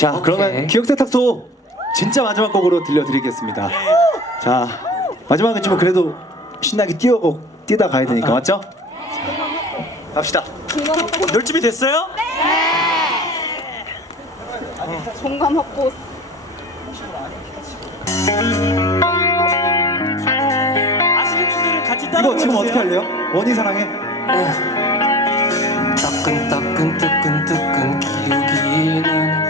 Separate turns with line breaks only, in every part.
자,
오케이.
그러면 기억 세탁소 진짜 마지막 곡으로 들려드리겠습니다. 자, 마지막은 좀 그래도 신나게 뛰어고 뛰다 가야 되니까 맞죠? 갑시다.
놀 준비 됐어요?
공감 확보
아시는 분들은 같이 따라
이거 지금. 어떻게 할래요? 원희 사랑해.
따끈따끈 뜨끈뜨끈 기우기는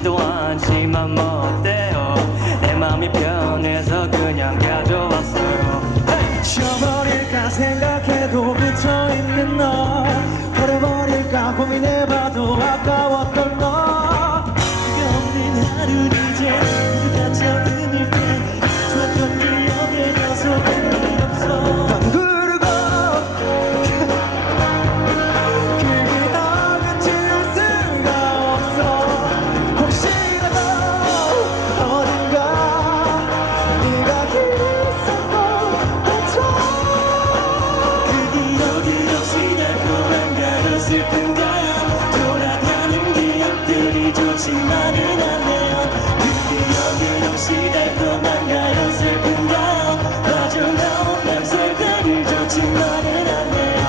빠지지도 않지만 뭐 어때요? 내 마음이 편해서 그냥 가져왔어요.
쉬어버릴까 생각해도 그쳐있는 너 좋지만은 않네요. 그 기억이 역시 달콤한 가요 슬픈 가요 빠져나온 냄새들이 좋지만은 않네요.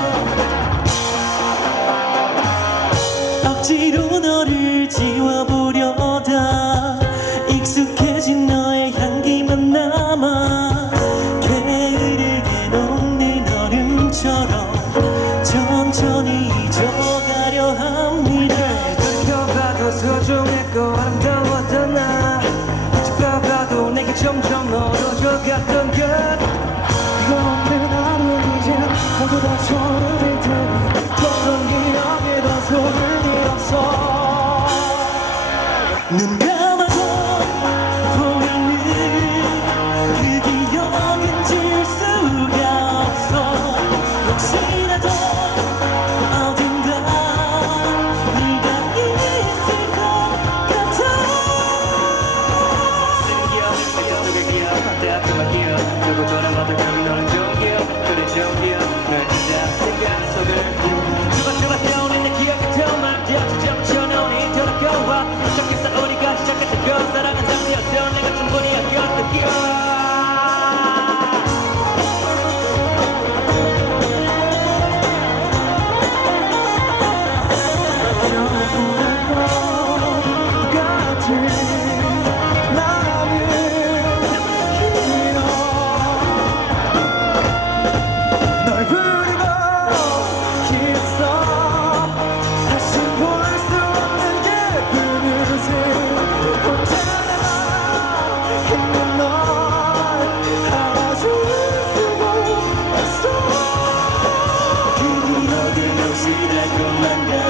억지로 너를 지워보려다. 익숙해진 너의 향기만 남아. 게으르게 녹는 얼음처럼 천천히 잊어가려 합 눈 감아도 보이는 그 기억은 지울 수가 없어. 혹시라도 어딘가 네가 있을 것 같아
기억은
역시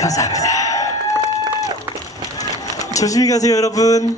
감사합니다
조심히 가세요, 여러분.